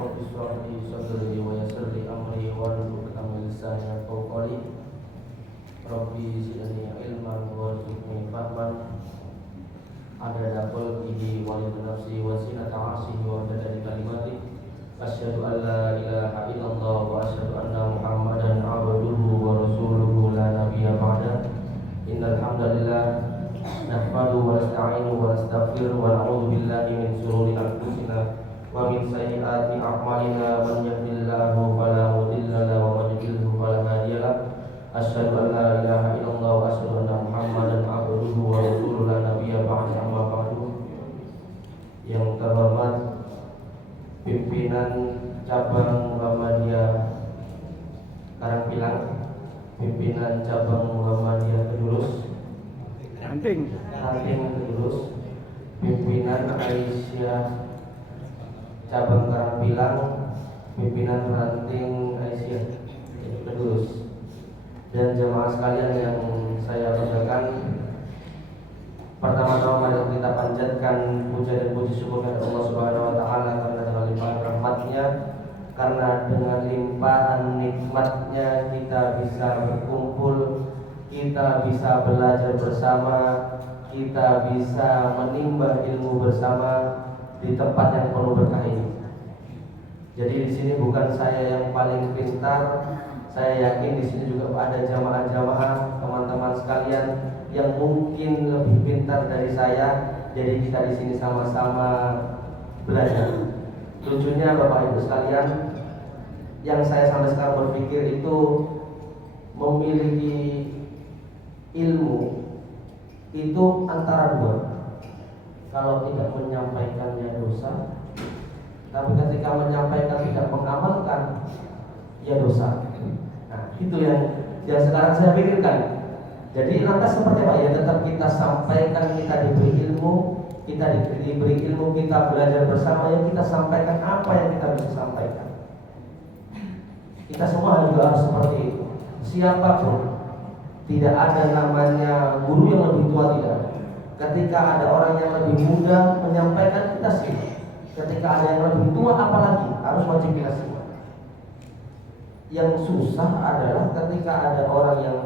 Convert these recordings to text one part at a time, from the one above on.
Rabbi shrah li sadri wa yassir li amri wahlul 'uqdatam min lisani yafqahu qawli. Rabbi zidni ilman warzuqni fahman. Adada qalbihi wa lidan nafsi wa zinata 'arshihi wa adada kalimati. Asyhadu an la ilaha illallah wa asyhadu anna Muhammadan 'abduhu wa rasuluhu la nabiyya ba'da. Innal hamdalillah nahmaduhu wa nasta'inuhu wa nastaghfiruh wa na'udzu billahi min shururi anfusina wa min sayyiati a'malina. Man yahdihillahu fala mudilla lahu wa man yudlil fala hadiya lahu. Asyhadu an la ilaha illallah wa asyhadu anna Muhammadan 'abduhu wa rasuluhu la nabiyya ba'da. Amma ba'du. Yang terhormat pimpinan cabang Muhammadiyah Karangpilang, pimpinan cabang Muhammadiyah Kedulus, Ranting Kedulus, pimpinan Aisyah cabang Karangpilang, pimpinan Ranting Aisyah Kedulus, dan jemaah sekalian yang saya banggakan. Pertama-tama mari kita panjatkan puja dan puji syukur kepada Allah Subhanahu wa taala karena dengan limpahan rahmat-Nya, karena dengan limpahan nikmat-Nya kita bisa berkumpul, kita bisa belajar bersama, kita bisa menimba ilmu bersama di tempat yang penuh berkah ini. Jadi di sini bukan saya yang paling pintar, saya yakin di sini juga ada jamaah-jamaah teman-teman sekalian yang mungkin lebih pintar dari saya. Jadi kita di sini sama-sama belajar. Lucunya Bapak Ibu sekalian, yang saya sampai sekarang berpikir itu memiliki ilmu itu antara dua. Kalau tidak menyampaikannya dosa, tapi ketika menyampaikan tidak mengamalkan, ya dosa. Nah, itu yang sekarang saya pikirkan. Jadi lantas seperti apa ya? Tetap kita sampaikan, kita diberi ilmu, kita belajar bersama, yang kita sampaikan apa yang kita bisa sampaikan. Kita semua juga harus seperti itu. Siapapun, tidak ada namanya guru yang lebih tua, tidak. Ketika ada orang yang lebih muda menyampaikan, kita simak. Ketika ada yang lebih tua, apalagi harus wajib kita simak. Yang susah adalah ketika ada orang yang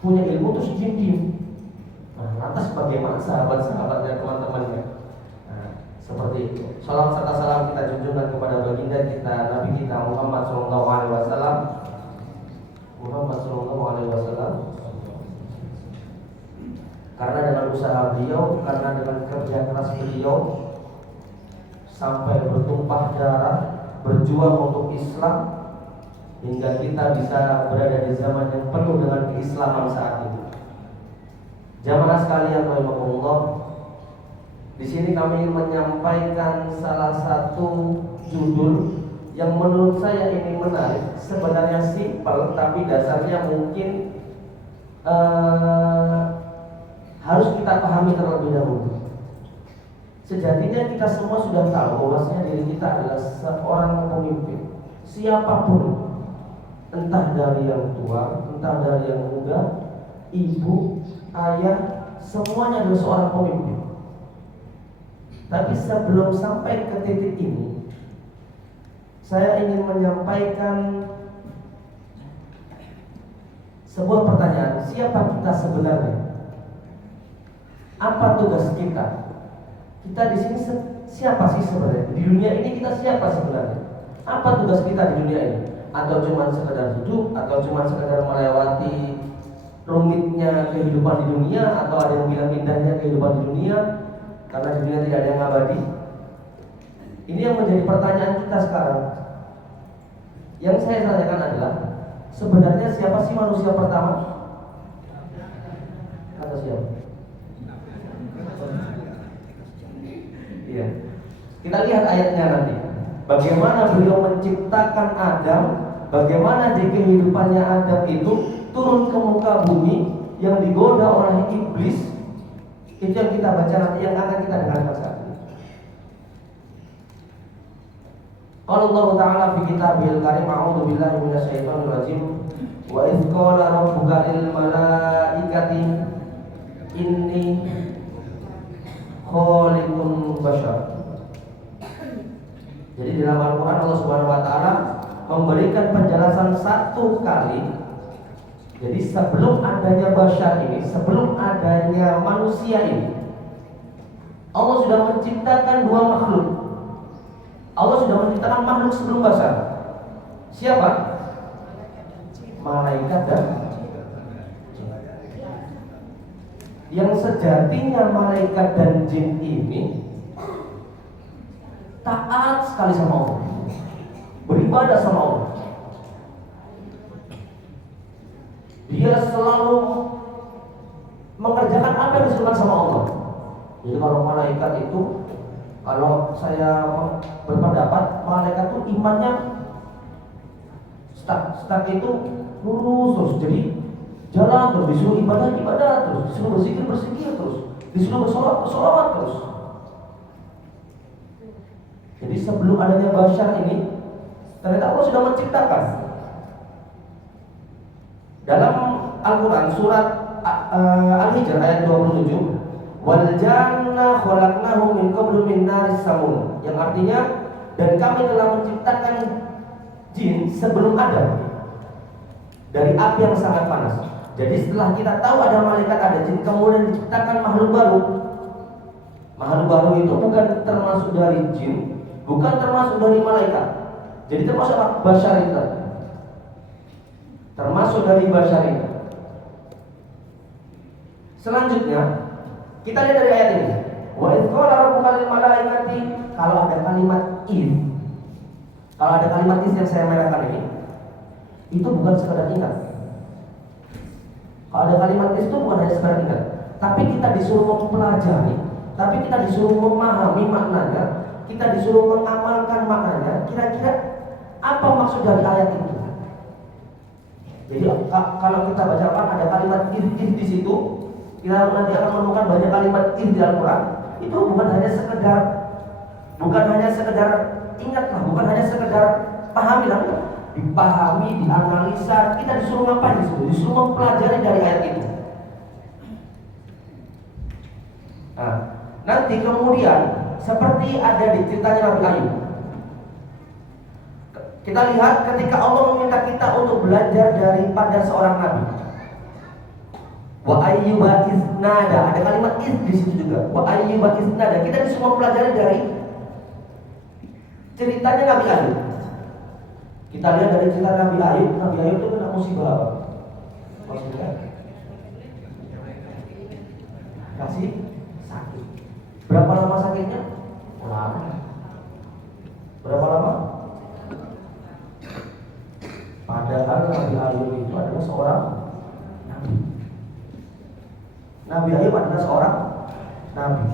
punya ilmu terus diem. Nah, lantas bagaimana sahabat-sahabatnya, teman-temannya? Nah, seperti itu. Salam serta salam kita junjungan kepada baginda kita, Nabi kita Muhammad Sallallahu Alaihi Wasallam. Karena dengan usaha beliau, karena dengan kerja keras beliau, sampai bertumpah darah, berjuang untuk Islam, hingga kita bisa berada di zaman yang penuh dengan keislaman saat ini. Jamaah sekalian rahimakumullah, di sini kami menyampaikan salah satu judul yang menurut saya ini menarik. Sebenarnya simpel, tapi dasarnya mungkin harus kita pahami terlebih dahulu. Sejatinya kita semua sudah tahu bahwasanya diri kita adalah seorang pemimpin. Siapapun, entah dari yang tua, entah dari yang muda, ibu, ayah, semuanya adalah seorang pemimpin. Tapi sebelum sampai ke titik ini, saya ingin menyampaikan sebuah pertanyaan. Siapa kita sebenarnya? Apa tugas kita? Kita di sini siapa sih sebenarnya? Di dunia ini kita siapa sebenarnya? Apa tugas kita di dunia ini? Atau cuma sekedar hidup, atau cuma sekedar melewati rumitnya kehidupan di dunia, atau ada yang bilang indahnya kehidupan di dunia, karena di dunia tidak ada yang abadi. Ini yang menjadi pertanyaan kita sekarang. Yang saya tanyakan adalah, sebenarnya siapa sih manusia pertama? Kata siapa? Iya. Kita lihat ayatnya nanti. Bagaimana beliau menciptakan Adam, bagaimana di kehidupannya Adam itu turun ke muka bumi yang digoda oleh iblis. Itu yang kita baca nanti, yang akan kita dengarkan saat ini. Qala Allah Ta'ala fi kitabil karim, a'udzu billahi minasyaitonir rajim. Wa idz qala rabbuka lil malaikati inni khaliqun bashar. Jadi dalam Al-Quran Allah Subhanahu Wa Taala memberikan penjelasan satu kali. Jadi sebelum adanya bashar ini, sebelum adanya manusia ini, Allah sudah menciptakan dua makhluk. Allah sudah menciptakan makhluk sebelum bashar. Siapa? Malaikat dan yang sejatinya malaikat dan jin ini taat sekali sama Allah, beribadah sama Allah. Dia selalu mengerjakan apa yang disuruhkan sama Allah. Jadi kalau malaikat itu, kalau saya berpendapat malaikat itu imannya stuck itu lurus terus. Jadi jalan terus, disuruh ibadah terus, disuruh berzikir terus, disuruh bersolawat terus. Jadi sebelum adanya bashar ini, ternyata Allah sudah menciptakan. Dalam Al-Quran surat Al-Hijr ayat 27, wal janna khalaqnahu min qablu min naris samun, yang artinya dan kami telah menciptakan jin sebelum Adam dari api yang sangat panas. Jadi setelah kita tahu ada malaikat, ada jin, kemudian diciptakan makhluk baru. Makhluk baru itu bukan termasuk dari jin, bukan termasuk dari malaikat. Jadi termasuk bashar itu, termasuk dari bashar itu. Selanjutnya kita lihat dari ayat ini. Wa idh qala rabbuka lil malaikati, kalau ada kalimat id, kalau ada kalimat id yang saya merahkan ini, itu bukan sekedar ingat. Kalau ada kalimat id itu bukan hanya sekedar ingat, tapi kita disuruh mempelajari, tapi kita disuruh memahami maknanya, kita disuruh mengamalkan maknanya. Kira-kira apa maksud dari ayat itu? Jadi kalau kita bacakan ada kalimat id di situ, kita nanti akan menemukan banyak kalimat id di Al-Quran. Itu bukan hanya sekedar ingatlah, bukan hanya sekedar pahami lah, dipahami, dianalisa. Kita disuruh ngapain disuruh? Disuruh mempelajari dari ayat itu. Nah, nanti kemudian seperti ada di ceritanya Nabi Ayub. Kita lihat ketika Allah meminta kita untuk belajar daripada seorang nabi. Wa ayyuba iznada, ada kalimat iz di situ juga. Wa ayyuba iznada, kita disuruh mempelajari dari ceritanya Nabi Ayub. Kita lihat dari cerita Nabi Ayub itu kena musibah apa? Maksudnya kasih sakit. Berapa lama sakitnya? Lama. Berapa lama? Padahal Nabi Ayub itu adalah seorang nabi. Nabi Ayub adalah seorang nabi.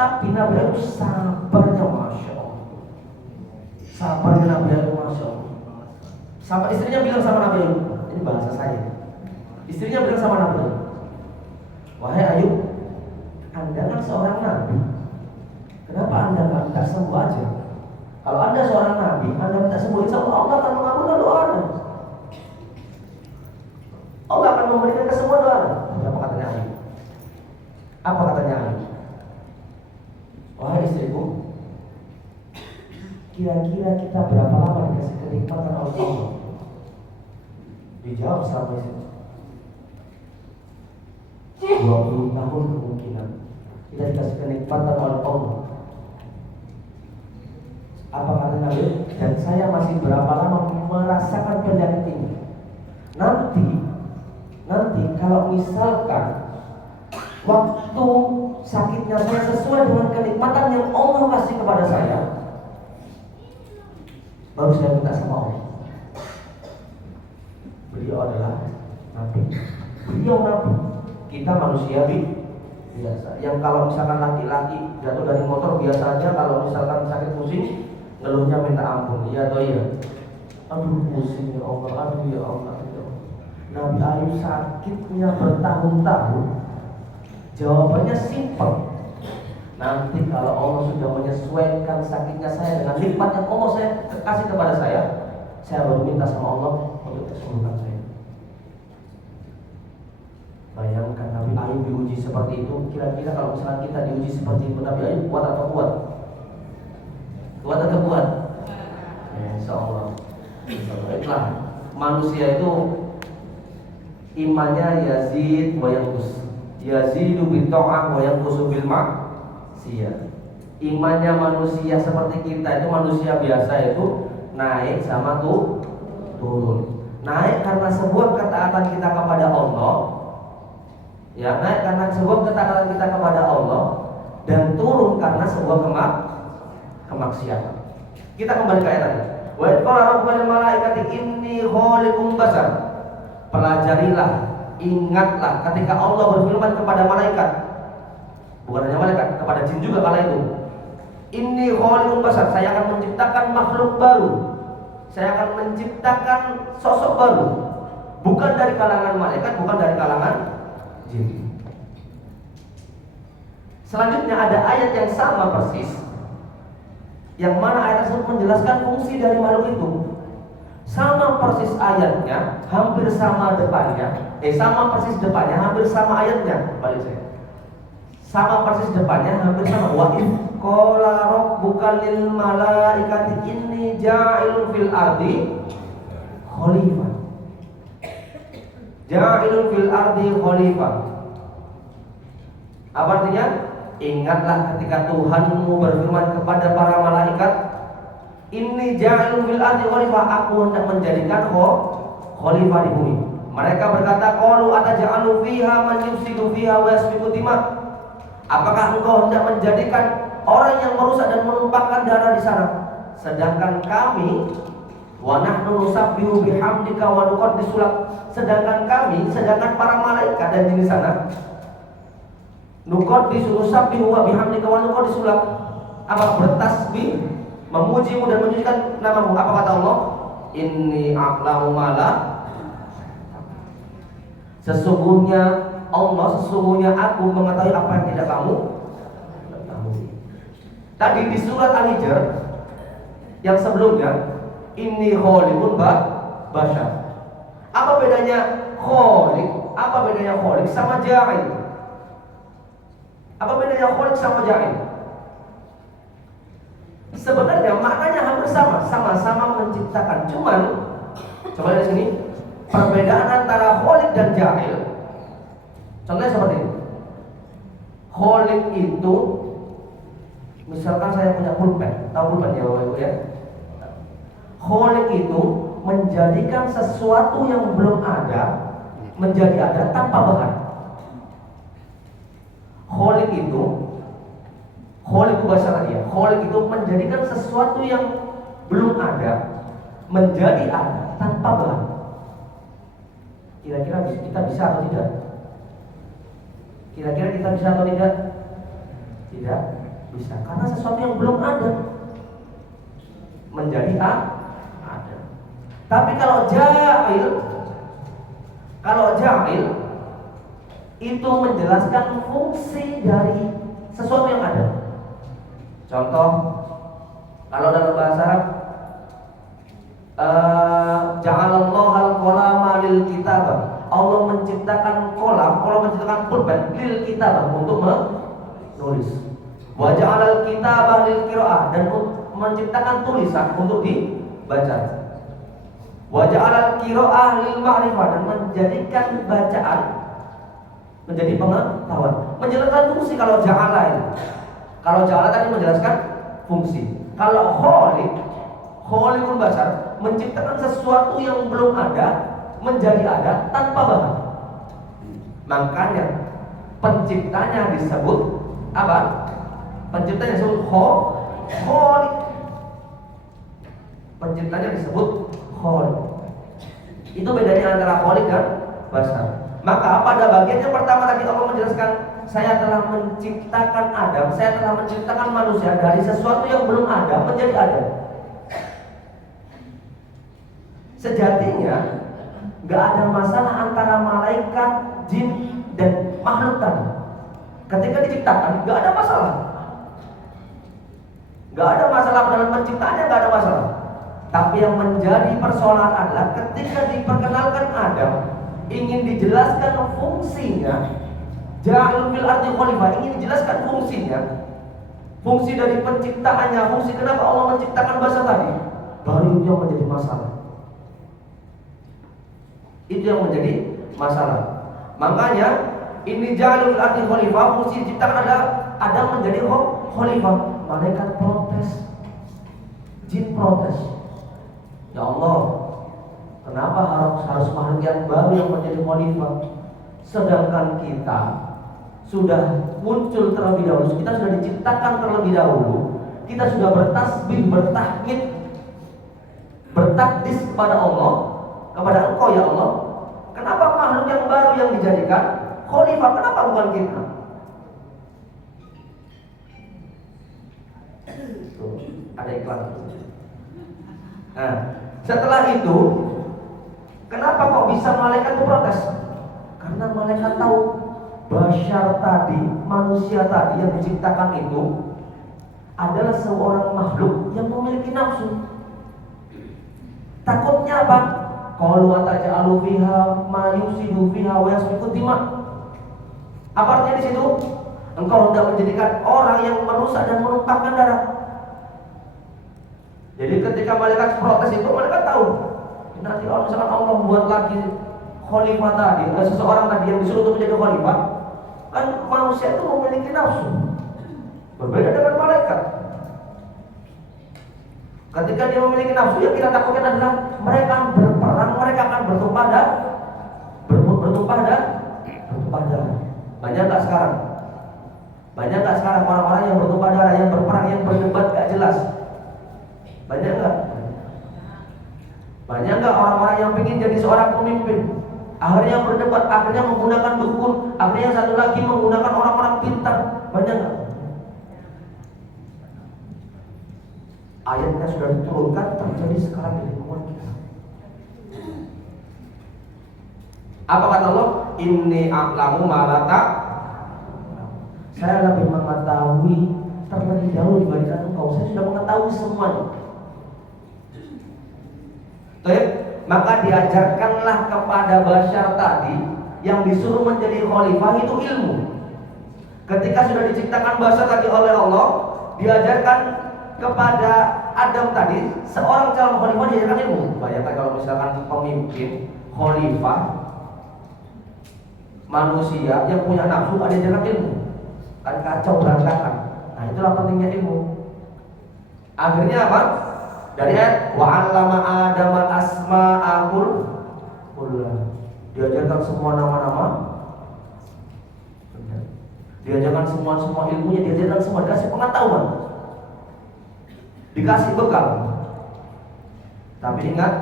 Tapi Nabi Ayub sabarnya Masya Allah. Sabarnya Nabi Ayub Masya Allah. Sampai istrinya bilang sama Nabi Ayub, ini bahasa saya. Istrinya bilang sama Nabi Ayub, wahai Ayub, Anda kan seorang nabi, kenapa Anda nggak sembuh aja? Kalau Anda seorang nabi, Anda minta sembuh, insya Allah Allah akan mengabulkan doa Anda. Allah akan memberikan kesembuhan doa Anda. Apa katanya Ayub? Apa katanya Ayub? Wahai istriku, kira-kira kita berapa lama dikasih kenikmatan oleh Allah? Dijawab sama istri, 20 tahun kemungkinan kita dikasih kenikmatan oleh Allah. Apa kata Nabi? Dan saya masih berapa lama merasakan penyakit ini? Nanti kalau misalkan waktu sakitnya saya sesuai dengan kenikmatan yang Allah kasih kepada saya, baru saya minta sama Allah. Beliau adalah nabi. Beliau nabi. Kita manusia biasa. Yang kalau misalkan laki-laki jatuh dari motor biasa aja, kalau misalkan sakit pusing ngeluhnya minta ampun, iya atau iya? Aduh pusing ya Allah, aduh ya Allah. Nabi Ayub sakitnya bertahun-tahun. Jawabannya simpel. Nanti kalau Allah sudah menyesuaikan sakitnya saya dengan nikmat yang Allah saya kasih kepada saya baru minta sama Allah untuk kesembuhan saya. Bayangkan Nabi Ayub diuji seperti itu. Kira-kira kalau misalnya kita diuji seperti itu, Nabi Ayub kuat atau kuat? Kuat atau kuat? Insya Allah. Baiklah, manusia itu imannya yazid wa yanqus. Yazidu bil ta'ah wa yanqusu bil ma'siyah. Imannya manusia seperti kita itu, manusia biasa itu naik sama turun. Naik karena sebuah ketaatan kita kepada Allah, ya, naik karena sebuah ketaatan kita kepada Allah, dan turun karena sebuah kemaksiatan. Kita kembali ke ayat tadi. Wa qala rabbul malaikati inni khaliqum basar. Pelajarilah, ingatlah ketika Allah berfirman kepada malaikat, bukan hanya malaikat, kepada jin juga kala itu. Inni khaliqum basar, saya akan menciptakan makhluk baru. Saya akan menciptakan sosok baru, bukan dari kalangan malaikat, bukan dari kalangan jin. Selanjutnya ada ayat yang sama persis, yang mana ayat tersebut menjelaskan fungsi dari makhluk itu. Sama persis ayatnya, hampir sama depannya. Sama persis depannya, hampir sama ayatnya. Balik saya. Sama persis depannya, hampir sama. Wa id qala rabbuka lil malaikati inni ja'ilun fil ardi khalifah. Ja'ilun fil ardi khalifah. Apa artinya? Ingatlah ketika Tuhanmu berfirman kepada para malaikat, inni ja'ilun fil ardi khalifah, aku hendak menjadikan khalifah di bumi. Mereka berkata, qalu ataj'alu fiha man yufsidu fiha wa yasfiku dima. Apakah engkau hendak menjadikan orang yang merusak dan menumpahkan darah di sana? Sedangkan kami, wa nahnu nusabbihu bihamdika wa nuqaddisu lak. Sedangkan para malaikat dan di sana, nuqaddisu nusabbihu wa bihamdika wa nuqaddisu lak. Apa? Bertasbih, memujimu dan menyucikan namamu. Apa kata Allah? Inni a'lamu ma la. Sesungguhnya aku mengetahui apa yang tidak kamu ketahui. Tadi di surat Al-Hijr yang sebelumnya, inni khaliqun basyar. Apa bedanya khaliq? Apa bedanya khaliq sama ja'il? Apa bedanya khaliq sama ja'il? Sebenarnya maknanya hampir sama, sama-sama menciptakan. Cuman coba lihat sini, perbedaan antara khaliq dan ja'il. Contohnya seperti ini. Khaliq itu, misalkan saya punya pulpen, tahu pulpen ya Bapak Ibu ya? Khaliq itu menjadikan sesuatu yang belum ada menjadi ada tanpa bahan. Khaliq itu bahasa dia. Khaliq itu menjadikan sesuatu yang belum ada menjadi ada tanpa bahan. Kira-kira kita bisa atau tidak? Kira-kira kita bisa atau tidak? Tidak bisa, karena sesuatu yang belum ada menjadi ada. Tapi kalau ja'il itu menjelaskan fungsi dari sesuatu yang ada. Contoh, kalau dalam bahasa Arab, ja'alallahu al-qalama lil kitabah. Allah menciptakan kolam, Allah menciptakan pulpen lil kitabah, untuk menulis. Wa ja'alal kitabah lil qiraah, dan menciptakan tulisan untuk dibaca. Wa ja'alal qiraah lil ma'rifah, dan menjadikan bacaan menjadi pengetahuan. Menjelaskan fungsi. Kalau ja'ala itu, kalau ja'ala tadi menjelaskan fungsi. Kalau khaliqul basar menciptakan sesuatu yang belum ada menjadi ada tanpa bahan. Makanya penciptanya disebut apa? Penciptanya disebut khaliq. Penciptanya disebut khaliq. Itu bedanya antara khaliq dan basar. Maka pada bagian yang pertama tadi Allah menjelaskan, saya telah menciptakan Adam, saya telah menciptakan manusia dari sesuatu yang belum ada menjadi ada. Sejatinya gak ada masalah antara malaikat, jin, dan makhluk tadi. Ketika diciptakan, gak ada masalah. Gak ada masalah dalam penciptaannya, gak ada masalah. Tapi yang menjadi persoalan adalah ketika diperkenalkan Adam, ingin dijelaskan fungsinya, ja'alun fil ardi khalifah, ingin dijelaskan fungsinya, Fungsi dari penciptaannya, fungsi kenapa Allah menciptakan basa tadi, baru itu yang menjadi masalah. Itu yang menjadi masalah. Makanya ini jalul arti khalifah, fungsi diciptakan adalah Adam menjadi khalifah. Malaikat protes, jin protes. Ya Allah, kenapa harus makhluk yang baru yang menjadi khalifah? Sedangkan kita sudah muncul terlebih dahulu, kita sudah diciptakan terlebih dahulu, kita sudah bertasbih, bertahmid, bertakdis kepada Allah, kepada Engkau ya Allah. Kenapa makhluk yang baru yang dijadikan khalifah? Kenapa bukan kita? Tuh, ada iklan. Nah, setelah itu, kenapa kok bisa malaikat itu protes? Karena malaikat tahu Bashar tadi, manusia tadi yang diciptakan itu adalah seorang makhluk yang memiliki nafsu. Takutnya apa? Qalu ataj'alu fiha ma yusidu fiha wa yasfiku dima. Apa artinya di situ? Engkau hendak menjadikan orang yang merusak dan menumpahkan darah. Jadi ketika malaikat protes itu, malaikat tahu nanti kalau misalkan Allah buat lagi khalifah tadi, seseorang tadi yang disuruh untuk menjadi khalifah, kan manusia itu memiliki nafsu, berbeda dengan malaikat. Ketika dia memiliki nafsu, yang kita takutkan adalah mereka akan berperang, mereka akan bertumpah darah. Banyak nggak sekarang? Banyak nggak sekarang orang-orang yang bertumpah darah, yang berperang, yang berdebat gak jelas? Banyak nggak? Banyak nggak orang-orang yang ingin jadi seorang pemimpin? Akhirnya berdebat, akhirnya menggunakan dukun, akhirnya yang satu lagi menggunakan orang-orang pintar. Banyak nggak? Ayatnya sudah diturunkan, terjadi sekarang di lingkungan kita. Apa kata Allah? Inni a'lamu ma la ta'lamun. Saya lebih mengetahui terlebih dahulu dibandingkan engkau. Saya sudah mengetahui semuanya. Baik. Maka diajarkanlah kepada Bashar tadi yang disuruh menjadi khalifah itu ilmu. Ketika sudah diciptakan Bashar tadi oleh Allah, diajarkan kepada Adam tadi seorang calon khalifah diajarkan ilmu. Bayangkan kalau misalkan pemimpin khalifah manusia yang punya nafsu ada diajarkan ilmu, kan kacau berantakan. Nah itulah pentingnya ilmu. Akhirnya apa? Dari ayat wa 'allama Adam al-asma'ul kullah. Diajarkan semua nama-nama, diajarkan semua ilmunya, diajarkan semua, dikasih pengetahuan, dikasih bekal. Tapi ingat,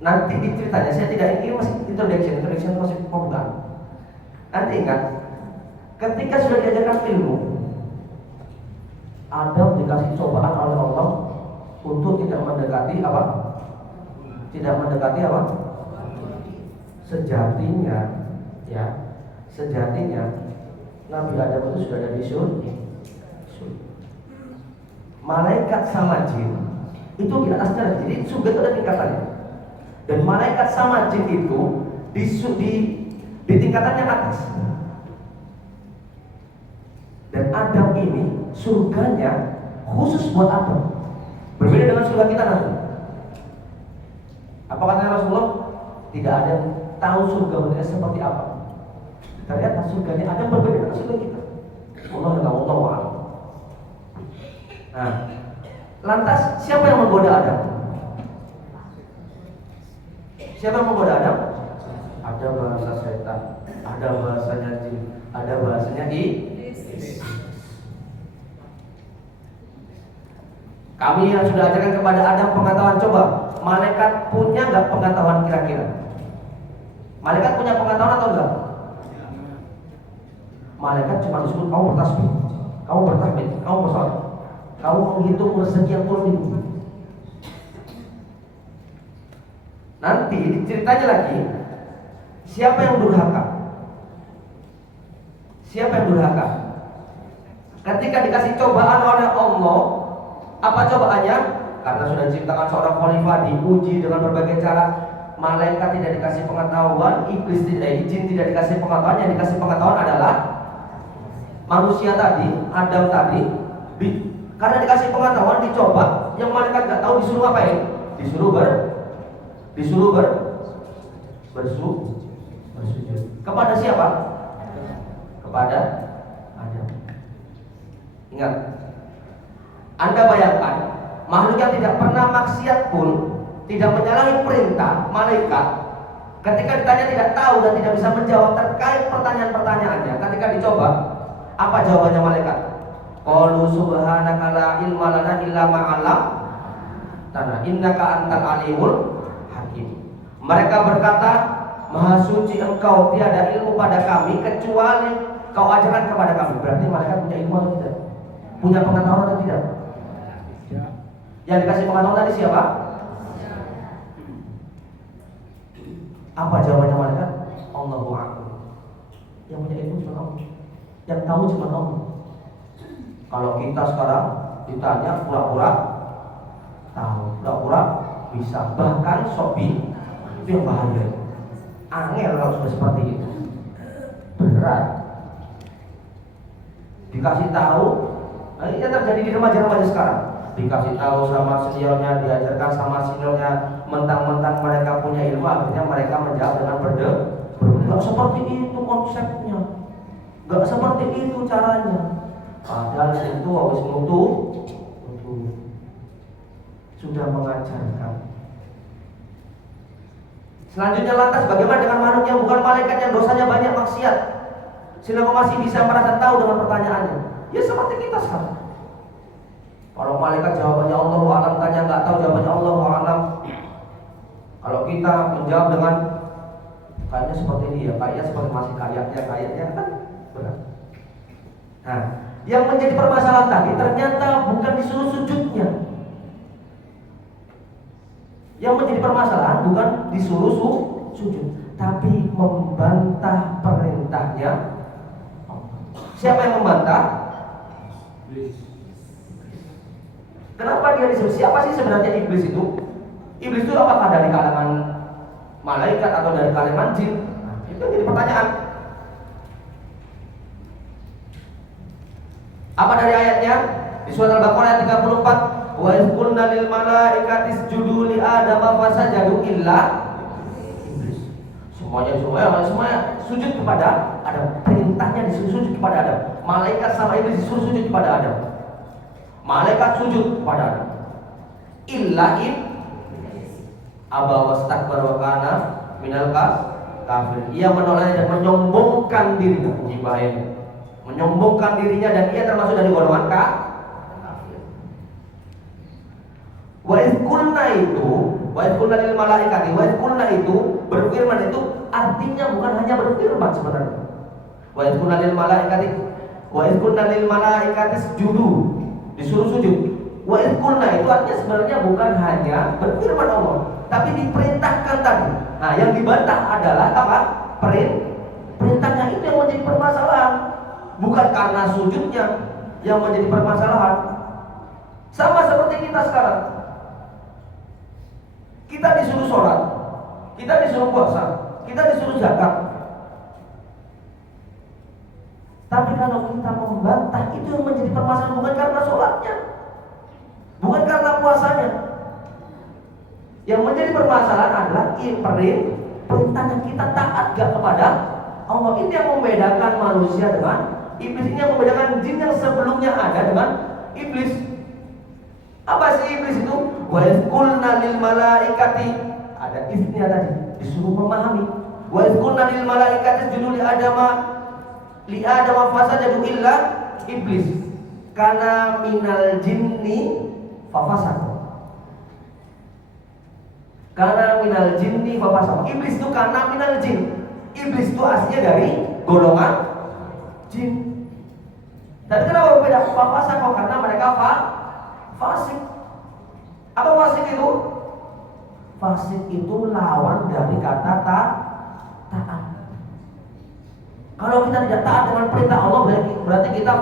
nanti di ceritanya saya tidak ingin masih introduction masih pembukaan. Nanti ingat, ketika sudah diajarkan ilmu, Adam dikasih cobaan oleh Allah untuk tidak mendekati apa? Tidak mendekati apa? Sejatinya, ya, sejatinya Nabi Adam itu sudah ada di surga. Malaikat sama jin itu di atasnya, jadi surga itu ada tingkatannya. Dan malaikat sama jin itu di tingkatannya atas. Dan Adam ini surganya khusus buat Adam, berbeda dengan surga kita nanti. Apa katanya Rasulullah? Tidak ada yang tahu surga mereka seperti apa. Ternyata surganya Adam berbeda dengan surga kita. Allah tahu. Nah, lantas siapa yang menggoda Adam? Siapa yang menggoda Adam? Ada bahasa setan, ada bahasanya jin, ada bahasanya iblis. Kami yang sudah ajarkan kepada Adam pengetahuan, coba malaikat punya nggak pengetahuan kira-kira? Malaikat punya pengetahuan atau enggak? Malaikat cuma disuruh kamu bertasbih, kamu bertahmid, kamu bersolat, kamu menghitung rezeki yang turun di bumi. Nanti ceritanya lagi, siapa yang durhaka? Siapa yang durhaka? Ketika dikasih cobaan oleh Allah, apa cobaannya? Karena sudah diciptakan seorang khalifah, diuji dengan berbagai cara. Malaikat tidak dikasih pengetahuan, iblis tidak, jin tidak dikasih pengetahuan. Yang dikasih pengetahuan adalah manusia tadi, Adam tadi, karena dikasih pengetahuan dicoba, yang malaikat nggak tahu disuruh apa ya? Disuruh bersujud. Kepada siapa? Kepada Adam. Ingat, Anda bayangkan makhluk yang tidak pernah maksiat pun, tidak menyalahi perintah malaikat, ketika ditanya tidak tahu dan tidak bisa menjawab terkait pertanyaan-pertanyaannya, ketika dicoba, apa jawabannya malaikat? Qalu subhanaka la ilma lana illa ma 'allamtana innaka antal alimul hakim. Mereka berkata, Maha suci engkau, tiada ilmu pada kami kecuali kau ajarkan kepada kami. Berarti malaikat punya ilmu atau tidak? Punya pengetahuan atau tidak? Yang dikasih pengetahuan tadi siapa? Apa jawabannya malaikat? Allahu a'lam. Yang punya ilmu cuma Allah. Yang tahu cuma Allah. Kalau kita sekarang ditanya pura-pura tahu, pura-pura bisa, bahkan sobi itu yang bahaya. Angel kalau sudah seperti itu, berat. Dikasih tahu, nah ini yang terjadi di remaja-remaja sekarang. Dikasih tahu sama seniornya, diajarkan sama seniornya, mentang-mentang mereka punya ilmu, akhirnya mereka menjawab dengan nggak seperti itu konsepnya, nggak seperti itu caranya. Padahal itu harus mutu sudah mengajarkan. Selanjutnya lantas bagaimana dengan makhluk yang bukan malaikat yang dosanya banyak maksiat, sehingga masih bisa merasa tahu dengan pertanyaannya? Ya seperti kita sekarang. Kalau malaikat jawabannya Allahu a'lam, tanya nggak tahu jawabannya Allahu a'lam. Kalau kita menjawab dengan kayaknya seperti dia, kayaknya seperti masih kayaknya kan benar. Nah, yang menjadi permasalahan tadi ternyata bukan disuruh sujudnya. Yang menjadi permasalahan bukan disuruh sujud, tapi membantah perintahnya. Siapa yang membantah? Kenapa dia disebut? Siapa sih sebenarnya iblis itu? Iblis itu apakah dari kalangan malaikat atau dari kalangan jin? Nah, itu jadi pertanyaan. Apa dari ayatnya? Di surat Al-Baqarah ayat 34. Wa iz qulna lil malaikati isjudu li adama fasajadu illa iblis. Semuanya sujud kepada Adam. Perintahnya disuruh sujud kepada Adam. Malaikat sama iblis disuruh sujud kepada Adam. Malaikat sujud kepada Adam. Illa iblis. Aba wastakbar wa kana minal kafir. Ia menolak dan menyombongkan dirinya. Ini bahaya. Menyombongkan dirinya dan ia termasuk dari golongan kafir. Wa iz qulna lil malaikati, wa iz qulna itu berfirman itu artinya bukan hanya berfirman sebenarnya. Wa iz qulna lil malaikati isjudu, disuruh sujud. Wa iz qulna itu artinya sebenarnya bukan hanya berfirman Allah, tapi diperintahkan tadi. Nah, yang dibantah adalah apa? Perintahnya itu yang menjadi permasalahan, bukan karena sujudnya yang menjadi permasalahan. Sama seperti kita sekarang. Kita disuruh sholat, kita disuruh puasa, kita disuruh zakat. Tapi kalau kita membantah, itu yang menjadi permasalahan, bukan karena sholatnya, bukan karena puasanya. Yang menjadi permasalahan adalah perintahnya kita taat gak kepada Allah. Ini yang membedakan manusia dengan iblis. Ini yang membedakan jin yang sebelumnya ada dengan iblis. Apa sih iblis itu? Wa iz qulna lil malaikati, ada isnya tadi, disuruh memahami. Wa iz qulna lil malaikati isjudu li adama fasajadu illa iblis kana minal jinni fafasaq. Kana minal jinni fafasaq. Iblis itu kana minal jin. Iblis itu aslinya dari golongan jin. Tapi kenapa berbeda? Fafasaq karena mereka fasik. Apa fasik itu? Fasik itu lawan dari kata taat. Kalau kita tidak taat dengan perintah Allah, berarti kita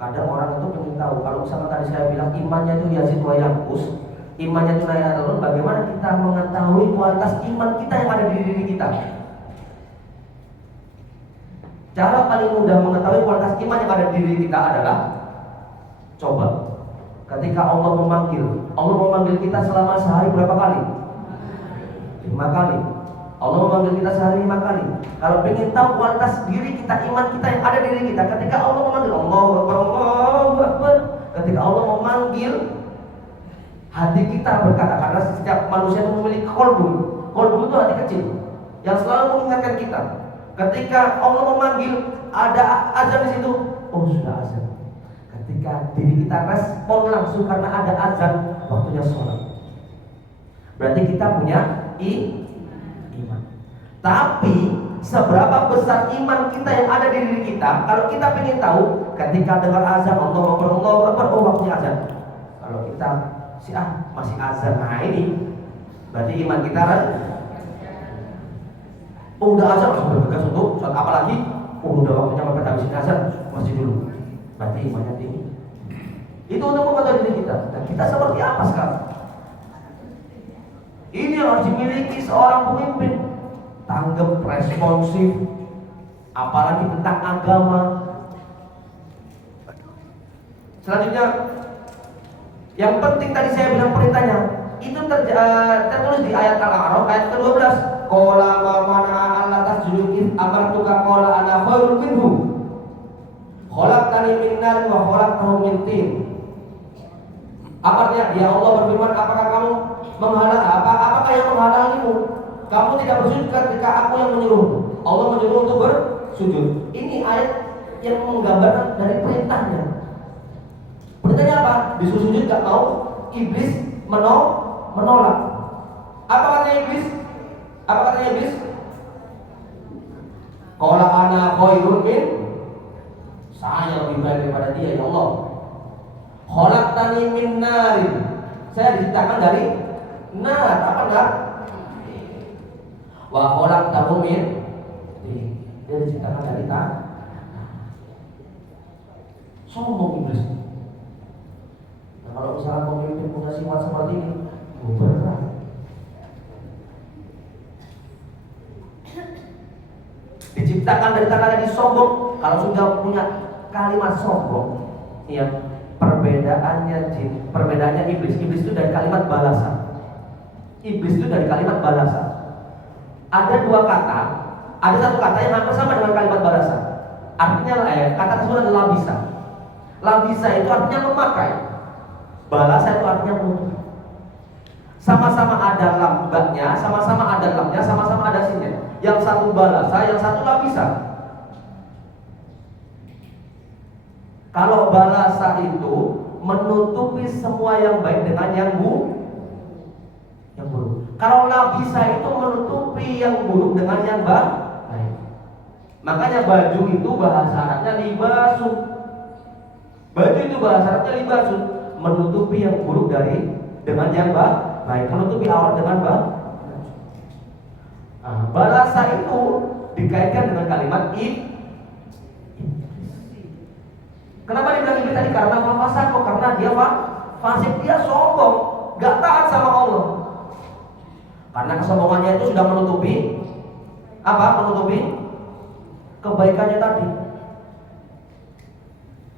kadang orang itu ingin tahu. Kalau misalnya tadi saya bilang imannya itu yazid wa yanqus, imannya itu naik turun, bagaimana kita mengetahui kualitas iman kita yang ada di diri kita? Cara paling mudah mengetahui kualitas iman yang ada di diri kita adalah coba ketika Allah memanggil kita selama sehari berapa kali? 5 kali. Allah memanggil kita sehari 5 kali. Kalau pengen tahu kualitas diri kita, iman kita yang ada di diri kita, ketika Allah memanggil, Allahu Akbar, Allahu Akbar. Ketika Allah memanggil, hati kita berkata, karena setiap manusia itu memiliki kolbun. Kolbun itu hati kecil yang selalu mengingatkan kita. Ketika Allah memanggil, ada azan di situ, oh sudah azan. Ketika diri kita respon langsung karena ada azan, waktunya sholat. Berarti kita punya iman. Tapi seberapa besar iman kita yang ada di diri kita, kalau kita ingin tahu, ketika dengar azan, Allahu Akbar, oh waktunya azan. Kalau kita masih azan, nah ini berarti iman kita udah azan langsung bergegas untuk sholat, apalagi udah waktunya mepet habisin azan, masih dulu. Berarti imannya tinggi. Itu untuk mengetahui diri kita. Dan kita seperti apa sekarang? Ini yang harus dimiliki seorang pemimpin. Tanggap, responsif, apalagi tentang agama. Selanjutnya, yang penting tadi saya bilang perintahnya itu tertulis di ayat Al-A'raf ayat ke-12. Qala ma mana alla tasjudu id amartuka qala ana khairun minhu. Khalaqtani min nar wa khalaqtahu min tin. Artinya, ya Allah berfirman, apakah kamu apakah yang menghalangimu? Kamu tidak bersujud ketika aku yang menyuruh. Allah menyuruh untuk bersujud. Ini ayat yang menggambarkan dari perintahnya. Perintahnya apa? Disuruh sujud gak mau, iblis menolak. Apa katanya iblis? Qala ana khairun min, saya lebih baik daripada dia, ya Allah. Khalaqtani min narin, saya diciptakan dari nar, apa enggak? Wa khalaqtahu min, dia diciptakan dari tanah. Sombong iblis. Nah, kalau misalnya pemimpin punya sifat seperti ini, berat. Diciptakan dari tanah, jadi sombong. Kalau sudah punya kalimat sombong, ya perbedaannya iblis itu dari kalimat balasan. Iblis itu dari kalimat balasan. Ada dua kata, ada satu kata yang hampir sama dengan kalimat balasan. Artinya kata tersebut adalah labisa. Labisa itu artinya memakai. Balasan itu artinya menutup. Sama-sama ada lambatnya, sama-sama ada lamnya, sama-sama ada sinnya. Yang satu balasa, yang satu labisa. Kalau balasa itu menutupi semua yang baik dengan yang buruk. Kalau labisa itu menutupi yang buruk dengan yang baik. Makanya baju itu bahasa Arabnya libasun. Baju itu bahasa Arabnya libasun, menutupi yang buruk dengan yang baik, menutupi aurat dengan baik. Balasa itu dikaitkan dengan kalimat Kenapa dibilang iblis tadi? Karena fasako, karena dia fasik, dia sombong, gak taat sama Allah. Karena kesombongannya itu sudah menutupi menutupi kebaikannya tadi.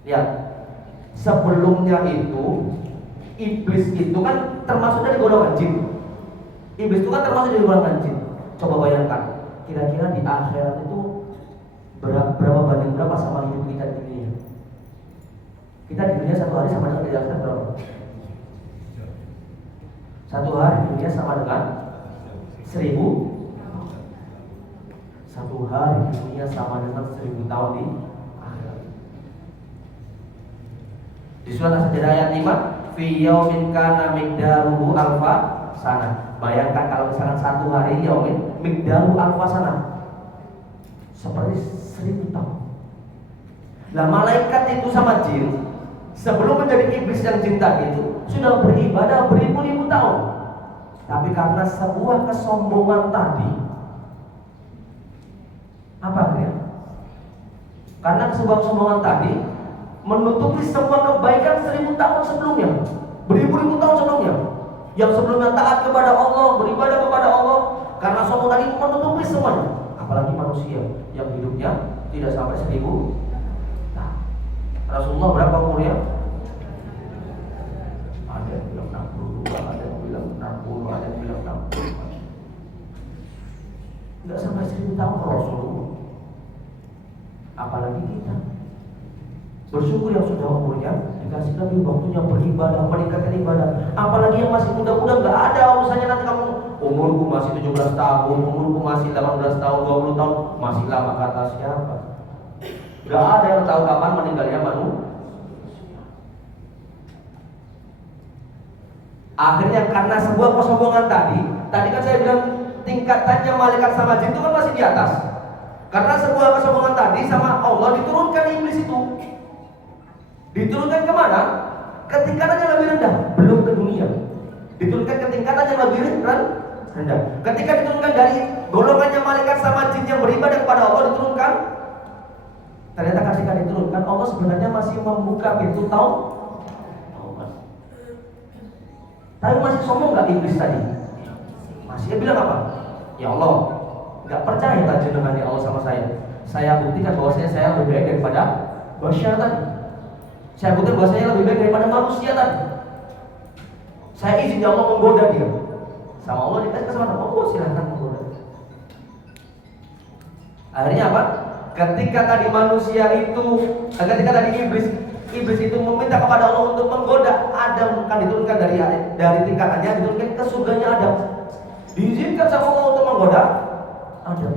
Lihat, sebelumnya itu iblis itu kan termasuk dari golongan jin. Iblis itu kan termasuk dari golongan jin. Coba bayangkan, kira-kira di akhirat itu berapa banding berapa sama hidup kita di dunia? Kita di dunia satu hari sama dengan di akhirat berapa? Satu hari di dunia sama dengan 1000. Satu hari di dunia sama dengan 1000 tahun di akhirat. Di surat As-Sajdah ayat 5, fi yaumin kana miqdaruhu alfa sana. Bayangkan kalau misalkan satu hari yaumin miqdaruhu alfa sana, seperti 1000 tahun. Nah, malaikat itu sama jin sebelum menjadi iblis yang jin tadi itu sudah beribadah beribu-ribu tahun. Tapi karena sebuah kesombongan tadi, apa akhirnya? Karena sebuah kesombongan tadi menutupi semua kebaikan 1000 tahun sebelumnya, beribu-ribu tahun sebelumnya. Yang sebelumnya taat kepada Allah, beribadah kepada Allah, karena sombong tadi menutupi semuanya. Apalagi manusia yang hidupnya Tidak sampai 1000 tahun. Rasulullah berapa umurnya? Ada yang bilang 62, ada yang bilang 60, ada yang bilang 60. Tidak sampai 1000 tahun Rasulullah. Apalagi kita. Bersyukur yang sudah umurnya dikasih lebih waktunya beribadah, meningkatkan ibadah. Apalagi yang masih muda-muda, nggak ada urusannya nanti kamu umurku masih 17 tahun, umurku masih 18 tahun, 20 tahun, masih lama kata siapa? Nggak ada yang tahu kapan meninggalnya manusia. Akhirnya karena sebuah kesombongan tadi kan saya bilang tingkatannya malaikat sama jin itu kan masih di atas. Karena sebuah kesombongan tadi sama Allah diturunkan iblis itu. Diturunkan kemana? Ke tingkatan yang lebih rendah, belum ke dunia. Diturunkan ke tingkatan yang lebih rendah. Ketika diturunkan dari golongannya malaikat sama jin yang beribadah kepada Allah, diturunkan. Ternyata ketika diturunkan, Allah sebenarnya masih membuka pintu taubat. Tapi masih sombong nggak iblis tadi? Masih. Dia bilang apa? Ya Allah, nggak percaya tak jenengan ya Allah sama saya. Saya buktikan bahwasanya saya lebih baik daripada Basyar tadi. Saya buktikan bahwasanya lebih baik daripada manusia tadi. Saya izin ya Allah menggoda dia. Sama Allah dikasih kesempatan, oh silahkan menggoda. Akhirnya apa? Ketika tadi manusia itu, ketika tadi iblis itu meminta kepada Allah untuk menggoda Adam, kan diturunkan dari tingkatannya, diturunkan ke surganya Adam. Diizinkan sama Allah untuk menggoda Adam.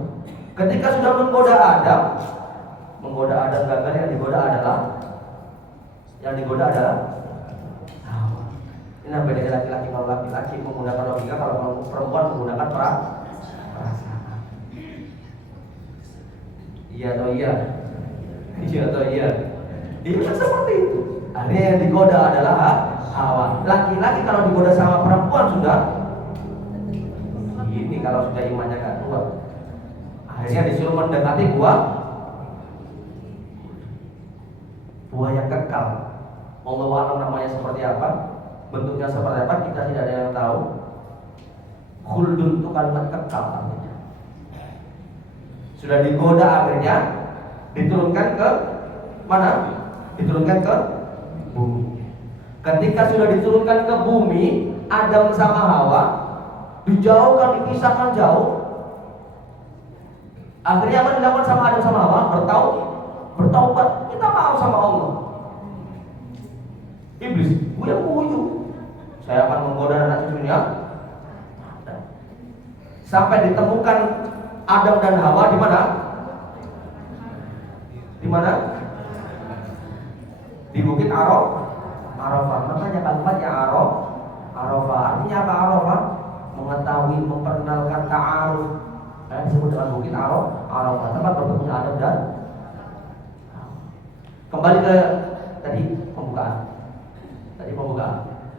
Ketika sudah menggoda Adam gagal, yang digoda adalah Hawa. Ini yang beda laki-laki. Kalau laki-laki menggunakan logika, kalau perempuan menggunakan perasaan. Iya atau iya? Iya atau iya? Iya seperti itu. Akhirnya yang digoda adalah Hawa. Laki-laki kalau digoda sama perempuan sudah ini, kalau sudah imannya gak kuat, akhirnya disuruh mendekati buah yang kekal. Allah alam namanya seperti apa, bentuknya seperti apa, kita tidak ada yang tahu. Khuldun itu kalimat kekal artinya. Sudah digoda, akhirnya diturunkan ke mana? Diturunkan ke bumi. Ketika sudah diturunkan ke bumi, Adam sama Hawa dijauhkan, dipisahkan jauh. Akhirnya apa dilakukan sama Adam sama Hawa? Bertaubat, kita maaf sama Allah. Iblis, gue nguyu, saya akan menggoda anak cucunya. Sampai ditemukan Adam dan Hawa di mana? Di mana? Di Bukit Arafah. Makanya kalimatnya Arafah. Artinya apa Arafah? Mengetahui, memperkenalkan ta'aruf. Disebut dengan Bukit Arafah, tempat bertemunya Adam dan kembali ke tadi pembukaan.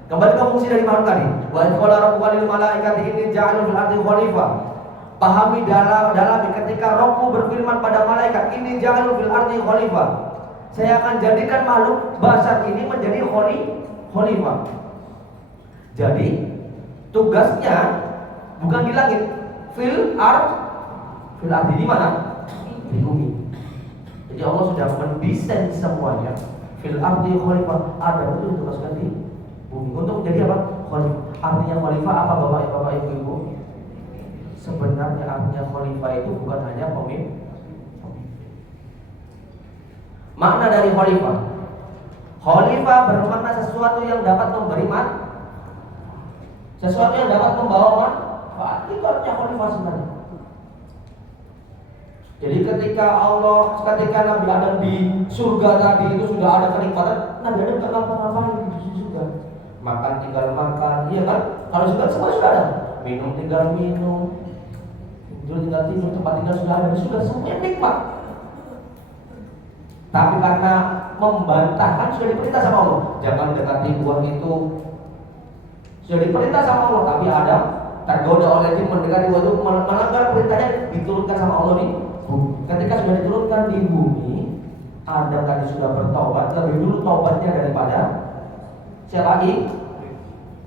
Kembali ke fungsi dari makhluk tadi. Wa qala rabbuka lil malaikati inni ja'alun fil ardi khalifah. Pahami dalam ketika Rabbku berfirman pada malaikat, inni ja'alun fil ardi khalifah. Saya akan jadikan makhluk basar ini menjadi khalifah. Jadi tugasnya bukan di langit, fil ardi di mana? Di bumi. Jadi Allah sudah mendesain semuanya. Fil ardi khalifah, ada itu ditugaskan di bumi untuk menjadi apa? Khalifah. Artinya khalifah apa bapak ibu? Sebenarnya artinya khalifah itu bukan hanya pemimpin. Makna dari khalifah. Khalifah bermakna sesuatu yang dapat memberi manfaat. Sesuatu yang dapat membawa manfaat. Itu artinya khalifah sebenarnya. Jadi ketika Nabi Adam di surga tadi itu sudah ada kenikmatan, Nabi Adam tak ngapa-ngapain di surga. Makan tinggal makan, iya kan? Kalau surga semua sudah ada. Minum tinggal minum, tidur tinggal tidur, tempat tinggal sudah ada. Sudah semuanya nikmat. Tapi karena membantahkan, sudah diperintah sama Allah, jangan dekati buah itu. Sudah diperintah sama Allah, tapi Adam tergoda oleh jin mendekati buah itu, melanggar perintahnya, diturunkan sama Allah nih. Ketika sudah diturunkan di bumi, Adam tadi sudah bertobat, lebih dulu tobatnya daripada siapa?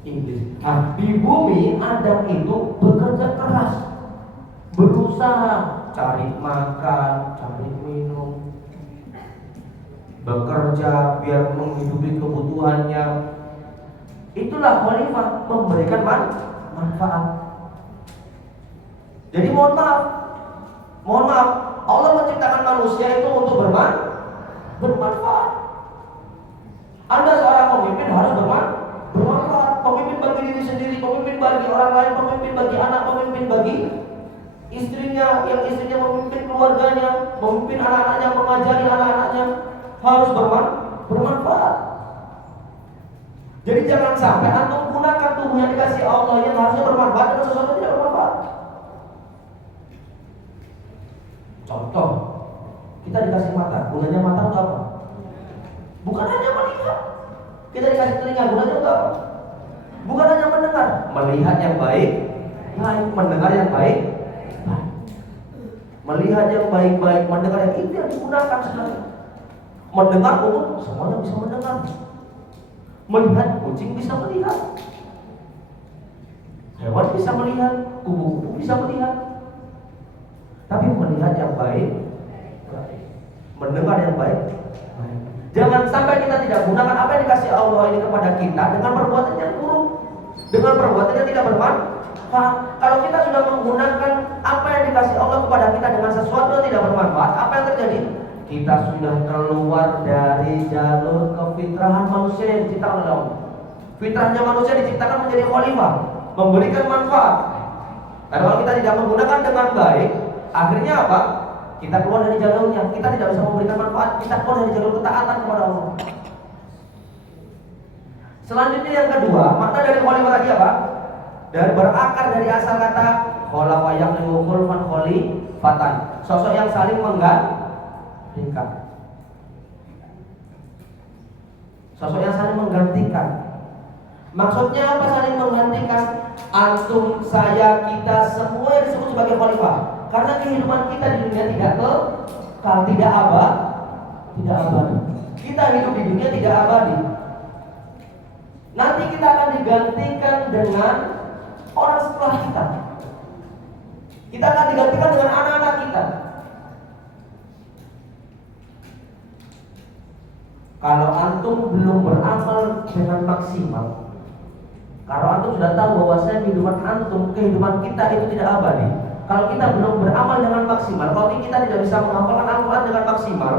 Iblis. Nah, di bumi Adam itu bekerja keras, berusaha cari makan, cari minum, bekerja biar menghidupi kebutuhannya. Itulah khalifah, memberikan manfaat. Jadi mohon maaf, Allah menciptakan manusia itu untuk bermanfaat. Anda seorang pemimpin harus bermanfaat. Pemimpin bagi diri sendiri, pemimpin bagi orang lain, pemimpin bagi anak, pemimpin bagi istrinya, yang istrinya memimpin keluarganya, memimpin anak-anaknya, mengajari anak-anaknya, harus bermanfaat. Jadi jangan sampai antum gunakan tubuh yang dikasih Allah yang harusnya bermanfaat dengan sesuatu yang tidak bermanfaat. Contoh, kita dikasih mata, gunanya mata untuk apa? Bukan hanya melihat. Kita dikasih telinga, gunanya untuk apa? Bukan hanya mendengar, melihat yang baik, mendengar yang baik. Melihat yang baik-baik, mendengar yang itu yang digunakan sekali. Mendengar umum, semuanya bisa mendengar. Melihat, kucing bisa melihat. Hewan bisa melihat, kupu-kupu bisa melihat. Tapi melihat yang baik, mendengar yang baik. Jangan sampai kita tidak gunakan apa yang dikasih Allah ini kepada kita dengan perbuatan yang buruk, dengan perbuatan yang tidak bermanfaat. Kalau kita sudah menggunakan apa yang dikasih Allah kepada kita dengan sesuatu yang tidak bermanfaat, apa yang terjadi? Kita sudah keluar dari jalur kefitrahan manusia yang diciptakan oleh Allah. Fitrahnya manusia diciptakan menjadi khalifah, memberikan manfaat. Dan kalau kita tidak menggunakan dengan baik, akhirnya apa? Kita keluar dari jalurnya, kita tidak bisa memberikan manfaat, kita keluar dari jalur ketaatan kepada Allah. Selanjutnya yang kedua, makna dari khalifah tadi apa? Dan berakar dari asal kata khalafa yakhluqu khulfan khalifatan, sosok yang saling menggantikan. Sosok yang saling menggantikan. Maksudnya apa saling menggantikan? Antum, saya, kita semua yang disebut sebagai khalifah. Karena kehidupan kita di dunia tidak kekal, tidak abadi. Kita hidup di dunia tidak abadi. Nanti kita akan digantikan dengan orang setelah kita. Kita akan digantikan dengan anak-anak kita. Kalau antum belum beramal dengan maksimal, kalau antum sudah tahu bahwasanya kehidupan antum, kehidupan kita itu tidak abadi, kalau kita belum beramal dengan maksimal, kalau kita tidak bisa menghafalkan Al-Quran dengan maksimal,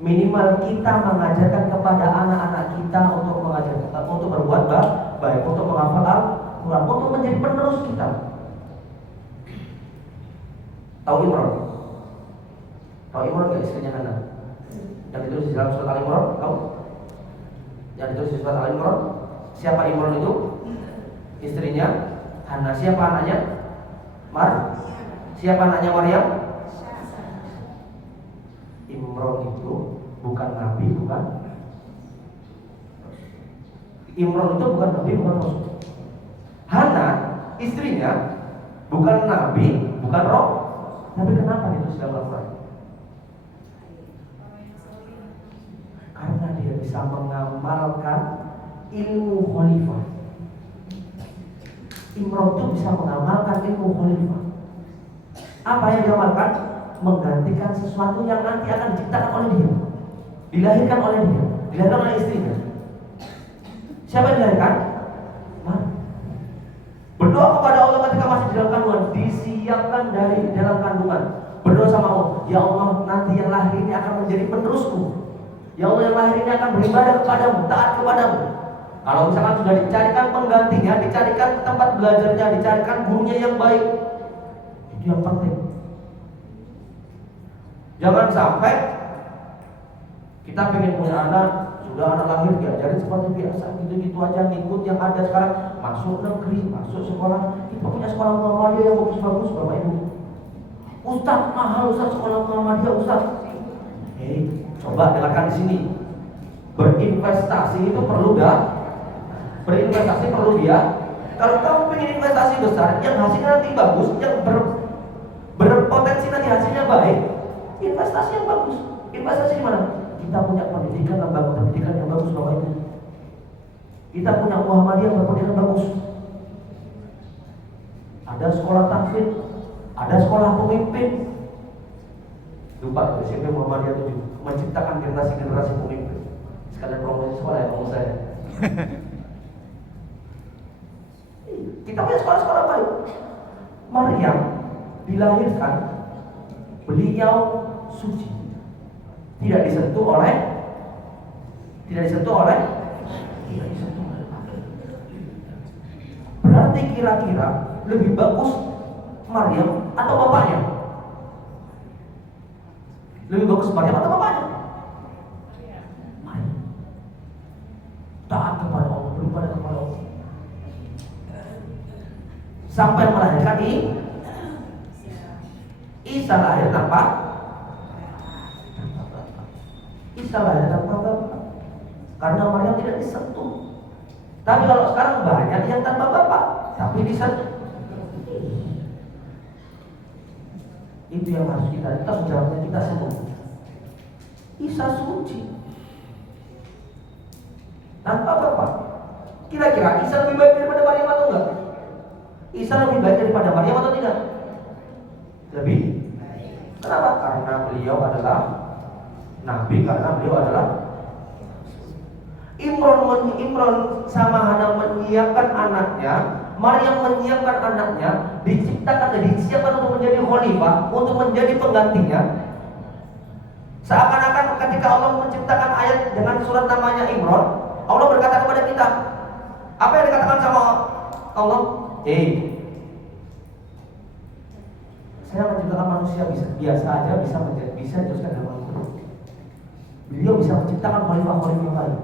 minimal kita mengajarkan kepada anak-anak kita untuk mengajarkan, untuk berbuat baik, untuk menghafal Al-Quran, untuk menjadi penerus kita. Tahu Imran? Tahu Imran nggak, istrinya Hana? Yang ditulis di dalam surat Al-Imran, tahu? Yang ditulis di surat Al-Imran, siapa Imran itu? Istrinya Hana. Siapa anaknya? Siapa anaknya Maryam? Imran itu bukan nabi, bukan. Imran itu bukan nabi, bukan rasul. Hana, istrinya, bukan nabi, bukan roh. Tapi kenapa itu dalam Al-Quran? Karena dia bisa mengamalkan ilmu khalifah. Imran itu bisa mengamalkan ilmu khalifah. Apa yang diamalkan? Menggantikan sesuatu yang nanti akan diciptakan oleh dia, dilahirkan oleh dia, dilahirkan oleh istrinya. Siapa yang dilahirkan? Berdoa kepada Allah ketika masih di dalam kandungan, disiapkan dari dalam kandungan. Berdoa sama Allah, ya Allah, nanti yang lahir ini akan menjadi penerusku. Ya Allah, yang lahir ini akan beribadah kepadamu, taat kepadamu. Kalau misalkan sudah dicarikan penggantinya, dicarikan tempat belajarnya, dicarikan gurunya yang baik, itu yang penting. Jangan sampai kita pengen punya anak, sudah anak lahir diajarin seperti biasa, gitu-gitu aja, ngikut yang ada sekarang, masuk negeri, masuk sekolah. Kita punya sekolah Muhammadiyah yang bagus-bagus, Bapak Ibu. Ustaz, mahal Ustaz sekolah Muhammadiyah Ustaz. Coba dengarkan di sini. Berinvestasi itu perlu gak? Berinvestasi perlu ya. Kalau kamu pengen investasi besar, yang hasilnya nanti bagus, yang berpotensi nanti hasilnya baik, investasi yang bagus. Investasi di mana? Kita punya pendidikan, lembaga pendidikan yang bagus, Bapak Ibu. Kita punya Muhammadiyah berpendidikan bagus. Ada sekolah tahfidz, Ada sekolah pemimpin. Lupa tuh SMP Muhammadiyah 7 menciptakan generasi-generasi pemimpin. Sekalian promosi sekolah ya kamu saya. Kita punya sekolah-sekolah baik. Maryam dilahirkan, beliau suci, tidak disentuh oleh. Berarti kira-kira lebih bagus Maryam atau bapaknya? Lebih bagus Maryam atau bapaknya? Maryam. Taat kepada Allah, beribadah kepada Allah. Sampai melahirkan Isa lahir tanpa bapak. Karena Maryam tidak disentuh. Tapi kalau sekarang banyak yang tanpa bapak, tapi disentuh. Itu yang harus kita menjawabnya kita semua. Isa suci tanpa bapak. Kira-kira Isa lebih baik daripada Maryam atau enggak? Isa lebih baik daripada Maryam atau tidak? Lebih. Kenapa? Karena beliau adalah nabi, karena beliau adalah Imron sama Hana menyiapkan anaknya, Maryam menyiapkan anaknya, disiapkan untuk menjadi khalifah, untuk menjadi penggantinya. Seakan-akan ketika Allah menciptakan ayat dengan surat namanya Imron, Allah berkata kepada kita, apa yang dikatakan sama Allah? Saya menciptakan manusia biasa aja bisa diteruskan dalam Al-Quran. Beliau bisa menciptakan khalifah-khalifah lain.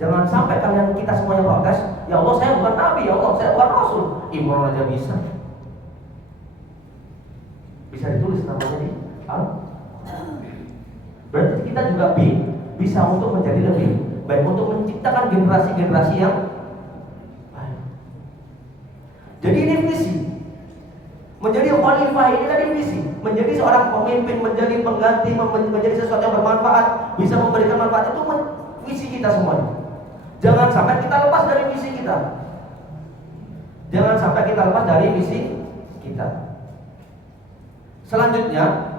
Jangan sampai kita semuanya protes, ya Allah saya bukan nabi, ya Allah saya bukan rasul. Imran aja bisa ditulis namanya di Al-Quran. Berarti kita juga bisa untuk menjadi lebih baik, untuk menciptakan generasi-generasi yang baik. Jadi ini visi. Menjadi khalifah ini tadi visi. Menjadi seorang pemimpin, menjadi pengganti, menjadi sesuatu yang bermanfaat, bisa memberikan manfaat, itu visi kita semuanya. Jangan sampai kita lepas dari visi kita. Selanjutnya,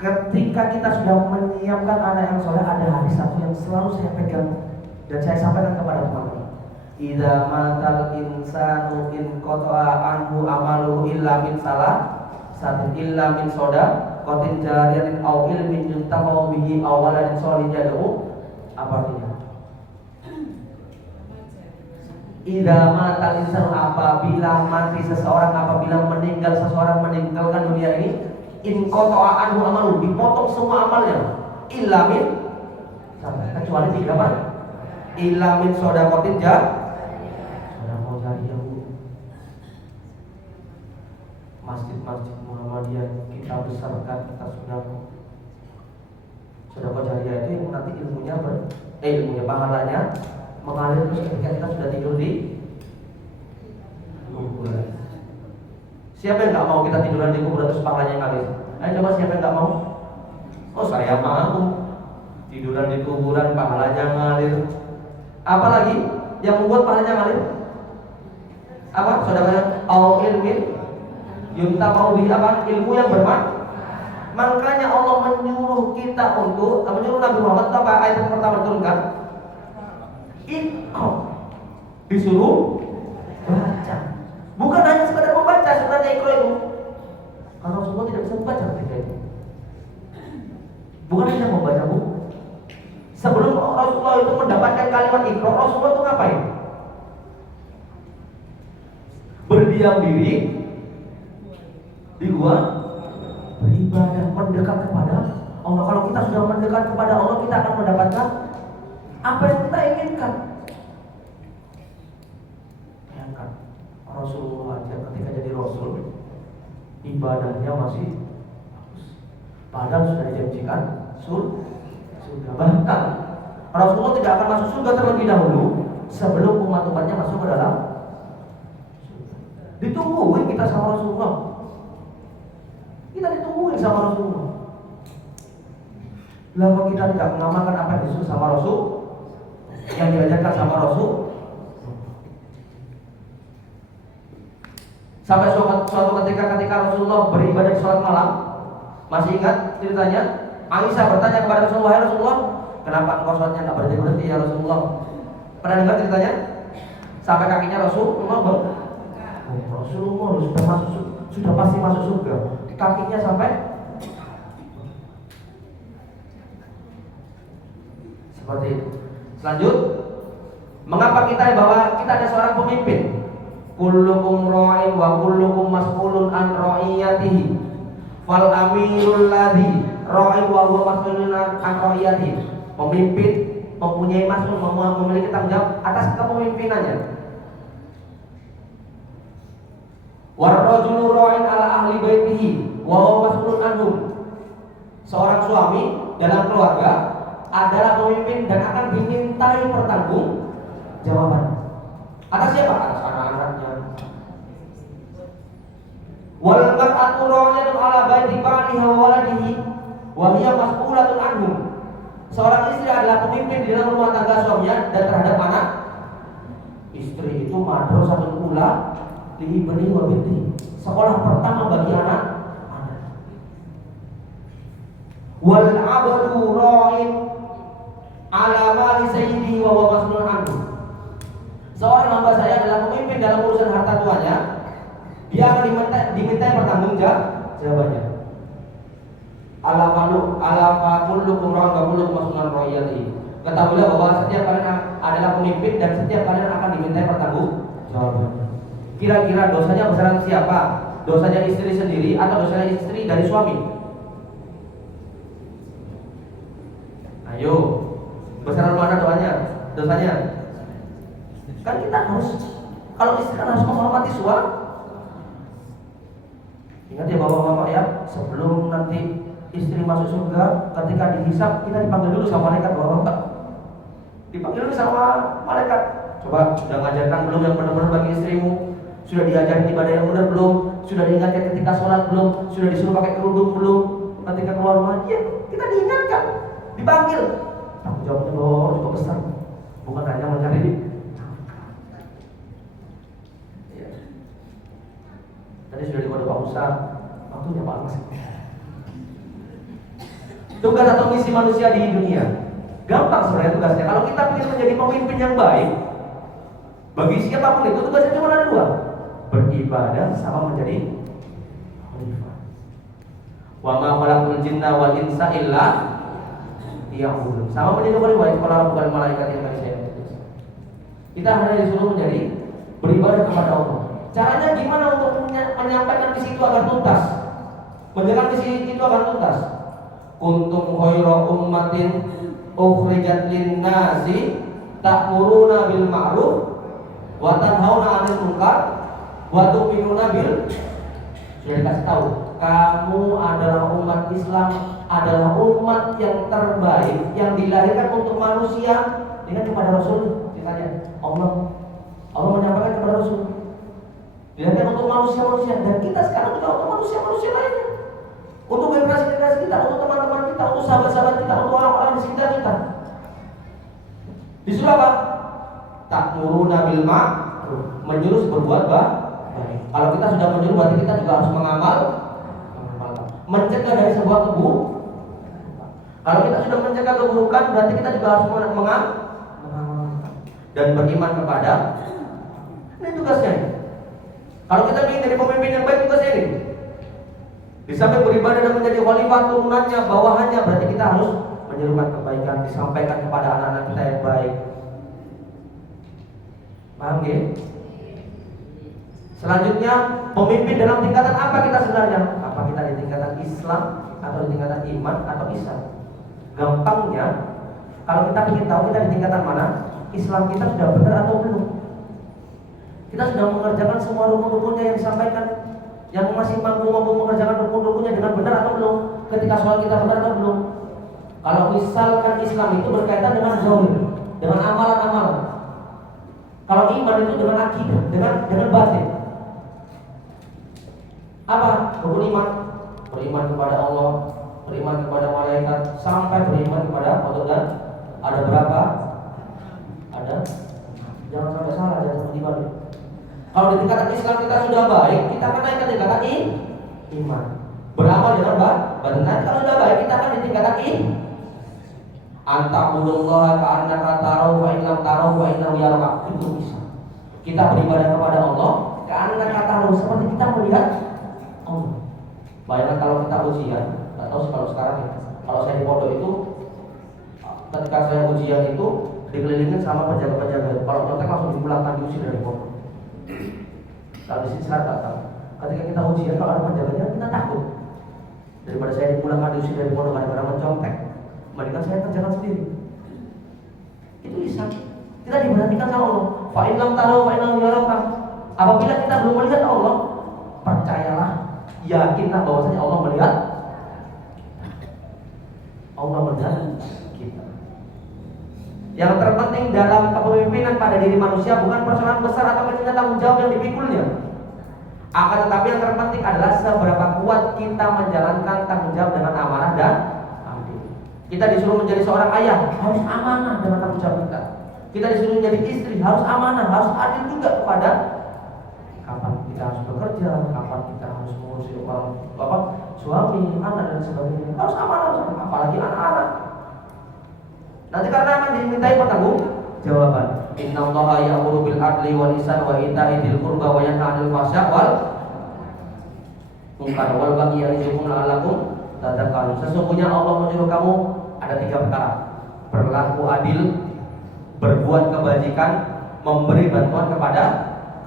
ketika kita sudah menyiapkan anak yang soleh, ada hadis satu yang selalu saya pegang dan saya sampaikan kepada teman-teman. Idza matal insanu in qata'a anhu amaluhu illa min satin illa min shadaqatin jariyatin aw ilmin yuntafa'u bihi aw waladin sholihin yad'u. Apa artinya? Idza matal insanu, apabila mati seseorang, apabila meninggalkan dunia ini, in qata'a anhu amaluhu, dipotong semua amalnya, illa min, kecuali 3 apa? Illa min shadaqatin Masjid Muhammadiyah kita besarkan, kita sudah jariyah itu yang nanti ilmunya pahalanya mengalir terus ketika kita sudah tidur di kuburan. Siapa yang nggak mau kita tiduran di kuburan terus pahalanya ngalir? Ayo coba, siapa yang nggak mau? Oh saya mau tiduran di kuburan pahalanya ngalir. Apalagi yang membuat pahalanya ngalir? Apa? Saudara, au ilmin yuntafa'u bihi, apa? Ilmu yang bermanfaat. Makanya Allah menyuruh kita untuk menyuruh Nabi Muhammad, apa ayat yang pertama turunkan? Iqra. Disuruh baca. Bukan hanya sekedar membaca, sebenarnya Iqra itu. Karena Rasulullah tidak bisa membaca ketika itu. Bukan hanya membaca buku. Sebelum Rasulullah itu mendapatkan kalimat Iqra, Rasulullah itu ngapain? Berdiam diri di gua, beribadah, mendekat kepada Allah. Kalau kita sudah mendekat kepada Allah, kita akan mendapatkan apa yang kita inginkan. Bayangkan Rasulullah aja ketika jadi Rasul, ibadahnya masih bagus, padahal sudah dijanjikan surga. Bahkan Rasulullah tidak akan masuk surga terlebih dahulu sebelum umat-umatnya masuk ke dalam surga. Ditungguin kita sama Rasulullah. Kita ditungguin sama Rasulullah. Lalu kita tidak mengamalkan apa yang disuruh sama Rasul, yang diajarkan sama Rasul. Sampai suatu ketika Rasulullah beribadah di sholat malam, masih ingat ceritanya? Aisyah bertanya kepada Rasulullah, "Wahai Rasulullah, kenapa engkau sholatnya nggak berhenti ya Rasulullah?" Pernah dengar ceritanya? Sampai kakinya Rasulullah sudah pasti masuk surga. Kakinya sampai seperti itu. Selanjut, mengapa bahwa kita ada seorang pemimpin? Kullukum ra'in wa kullukum mas'ulun an ra'iyatihi. Fal amirul ladzi ra'in wa huwa mas'ulun an ra'iyatihi. Pemimpin mempunyai mas'ul, memiliki tanggung jawab atas kepemimpinannya. Warrajulu ra'in ala ahli baitihi wa huwa mas'ulun anhum. Seorang suami dalam keluarga adalah pemimpin dan akan dimintai pertanggungjawaban. Atas siapa? Atas anak-anaknya. Wal mar'atu ra'iyatun ala baiti ba'liha wa waladihi wa hiya mas'ulatun anhum. Seorang istri adalah pemimpin di dalam rumah tangga suaminya dan terhadap anak. Istri itu madrasatul ula li ibni wa binti. Sekolah pertama bagi anak. Wal 'abdu ra'in ala mali sayyidihi wa huwa mas'ulun anhu. Seorang hamba saya adalah pemimpin dalam urusan harta tuannya. Dia akan dimintai pertanggungjawabannya. Ala kullukum ra'in wa kullukum mas'ulun ra'iyatihi. Ketahuilah bahwa setiap kalian adalah pemimpin dan setiap kalian akan dimintai pertanggungjawaban. Kira-kira dosanya besaran siapa? Dosanya istri sendiri atau dosanya istri dari suami? Ayo, besaran mana dosanya? Kan kita harus, kalau istri kan harus menghormati suami. Ingat ya bapak-bapak ya, sebelum nanti istri masuk surga, ketika dihisab kita dipanggil dulu sama malaikat. Bapak-bapak dipanggil dulu sama malaikat. Coba sudah ngajarkan belum yang benar-benar bagi istrimu? Sudah diajarin ibadah yang benar belum? Sudah diingatkan ketika sholat belum? Sudah disuruh pakai kerudung belum? Ketika keluar rumah, ya kita diingatkan, dipanggil. Tanggung jawabnya cukup besar, bukan hanya mencari. Tadi sudah dikode Pak Ustaz, waktunya Pak Mas. Tugas atau misi manusia di dunia gampang sebenarnya tugasnya. Kalau kita ingin menjadi pemimpin yang baik, bagi siapapun itu tugasnya cuma ada dua: beribadah sama menjadi khalifah. Wa ma khalaqul jinna wal insa illa liya'budun. Sama menjadi khalifah. Kalau bukan malaikat yang manusia. Kita hanya disuruh menjadi beribadah kepada Allah. Caranya gimana untuk menyampaikan misi itu agar tuntas? Menjalankan misi itu agar tuntas. Kuntum khairu ummatin ukhrijat lin-nasi ta'muruna bil ma'ruf wa tanhauna 'anil munkar wa tu'minuna bil. Sudah dikasih tahu, kamu adalah umat Islam, adalah umat yang terbaik yang dilahirkan untuk manusia. Ingat kepada Rasul, ditanya Allah menyampaikan kepada Rasul, dilahirkan untuk manusia-manusia, dan kita sekarang juga untuk manusia-manusia lainnya, untuk generasi-generasi kita, untuk teman-teman kita, untuk sahabat-sahabat kita, untuk orang-orang di sekitar kita. Disuruh apa? Ta'muruna bil ma'ruf, menyuruh berbuat baik. Kalau kita sudah menyuruh, berarti kita juga harus mengamalkan. Mencegah dari sebuah keburukan. Kalau kita sudah mencegah keburukan, berarti kita juga harus mengamalkan dan beriman kepada. Ini tugasnya. Kalau kita ingin jadi pemimpin yang baik, tugasnya ini. Di samping beribadah dan menjadi khalifah turunannya, bawahannya, berarti kita harus menyerukan kebaikan, disampaikan kepada anak-anak kita yang baik. Paham ya? Selanjutnya, pemimpin dalam tingkatan apa kita sebenarnya? Apa kita di tingkatan Islam atau di tingkatan iman atau ihsan? Gampangnya, kalau kita ingin tahu kita di tingkatan mana, Islam kita sudah benar atau belum? Kita sudah mengerjakan semua rukun-rukunnya yang disampaikan, yang masih mampu mengerjakan rukun-rukunnya dengan benar atau belum? Ketika sholat kita benar atau belum? Kalau misalkan Islam itu berkaitan dengan zahir, dengan amalan-amalan. Kalau iman itu dengan akidah, dengan batin. Apa rukun iman? Beriman kepada Allah, beriman kepada malaikat, sampai beriman kepada Allah. Dan ada berapa? Ada. Jangan sampai salah, jangan sampai dibalik. Kalau di tingkatan Islam kita sudah baik, kita akan naik ke tingkatan iman. Beramal dengan badan. Kalau sudah baik, kita akan di tingkatan Anta'budullaha ka'annaka tarahu wa in lam tarahu wa innahu yaraka. Itu bisa. Kita beribadah kepada Allah ka'annaka tarahu, seperti kita melihat Allah. Bayangkan kalau kita ujian, nggak tahu sih kalau sekarang ya. Kalau saya di pondok itu, ketika saya ujian itu dikelilingin sama penjaga-penjaga. Kalau nyontek langsung dipulangkan, diusir dari pondok. Kalau di sini saya tak tahu. Ketika kita ujian, kalau ada penjaganya kita takut. Daripada saya dipulangkan, diusir dari pondok gara-gara mencontek, mendingan saya kerjakan sendiri. Itu bisa. Kita diperhatikan sama Allah. Fa in lam taru wa innahu yaraka. Apabila kita belum melihat Allah, percayalah, yakinlah bahwasanya Allah melihat. Allah melihat kita. Yang terpenting dalam kepemimpinan pada diri manusia bukan persoalan besar atau kecilnya tanggung jawab yang dipikulnya. Akan tetapi yang terpenting adalah seberapa kuat kita menjalankan tanggung jawab dengan amanah dan kita disuruh menjadi seorang ayah, harus amanah dengan tanggung jawab kita. Kita disuruh menjadi istri, harus amanah, harus adil juga kepada kapan kita harus bekerja, kapan kita harus mengurusi orang suami, anak dan sebagainya. Harus amanah, apalagi anak-anak. Nanti karena akan dimintai pertanggung jawaban. Innallaha ya'muru bil adli wal ihsani wa ita'i dzil qurba wa yanha 'anil fahsya'i wal munkar wal baghi ya'izukum la'allakum tadhakkarun. Sesungguhnya Allah menyuruh kamu ada 3 perkara: berlaku adil, berbuat kebajikan, memberi bantuan kepada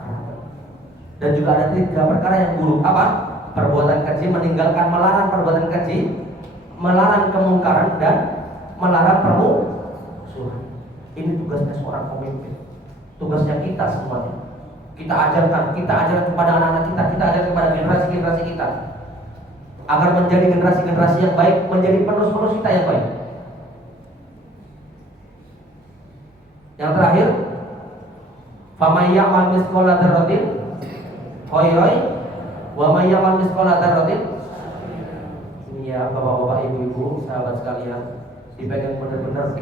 kerabat. Dan juga ada 3 perkara yang buruk. Apa? Perbuatan keji, meninggalkan, melarang perbuatan keji, melarang kemungkaran dan melarang permusuhan. Ini tugasnya seorang pemimpin. Tugasnya kita semuanya. Kita ajarkan kepada anak-anak kita ajarkan kepada generasi-generasi kita agar menjadi generasi-generasi yang baik, menjadi penerus-penerus kita yang baik. Yang terakhir, faman ya'mal mithqala dzarratin khairan wa man ya'mal mithqala dzarratin. Ini ya bapak-bapak, ibu-ibu, sahabat sekalian, dipegang benar-benar,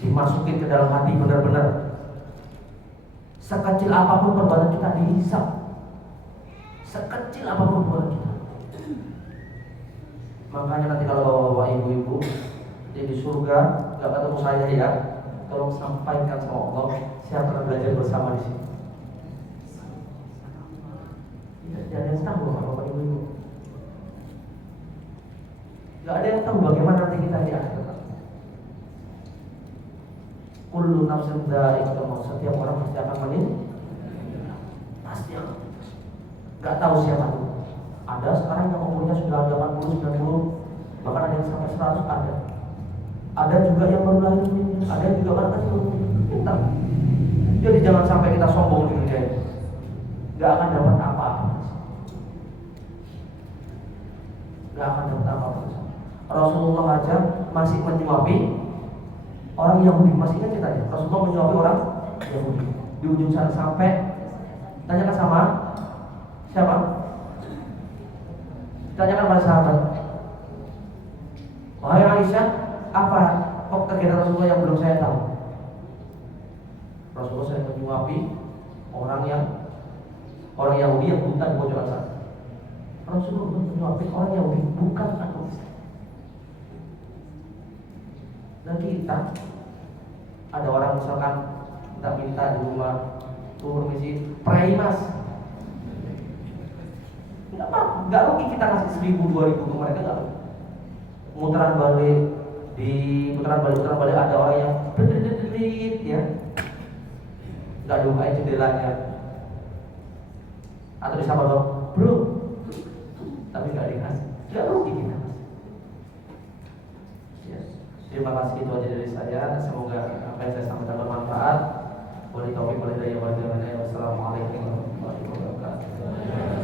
dimasukin ke dalam hati benar-benar. Sekecil apapun perbuatan kita dihisab. Sekecil apapun perbuatan kita. Makanya nanti kalau bapak-bapak, ibu-ibu di surga nggak ketemu saya ya, tolong sampaikan sama Allah, saya pernah belajar bersama di sini. Tidak ada yang tahu bapak-bapak, ibu-ibu. Nggak ada yang tahu bagaimana nanti kita di akhirat. Kullu nafsin dha'iqatul maut. Setiap orang pasti akan meninggal. Pasti akan. Nggak tahu siapa itu. Ada sekarang yang umurnya sudah 80, 90, bahkan ada yang sampai 100 ada. Ada juga yang baru lahir, ada juga anak kecil. Pintar. Jadi jangan sampai kita sombong di dunia ini. Nggak akan dapat apa-apa. Nggak akan dapat apa-apa. Rasulullah aja masih menyuapi orang Yahudi. Masih ingat kita ya? Rasulullah menyuapi orang Yahudi. Di ujung sana sampai tanyakan sama siapa? Tanyakan pada sahabat. Wahai Aisyah, apa kegiatan Rasulullah yang belum saya tahu? Rasulullah saya menyuapi orang Yahudi yang buta di pojokan sana. Rasulullah menyuapi orang Yahudi bukan aku. Dan kita ada orang misalkan kita minta di rumah, tuh permisi, pray mas, nggak rugi kita kasih 1.000, 2.000 ke mereka, nggak rugi. Putaran balik ada orang yang berdedit ya, nggak dibukain jendelanya, atau disapa dong bro, tapi nggak dikasih, nggak rugi kita. Terima kasih, itu aja dari saya. Semoga apa yang saya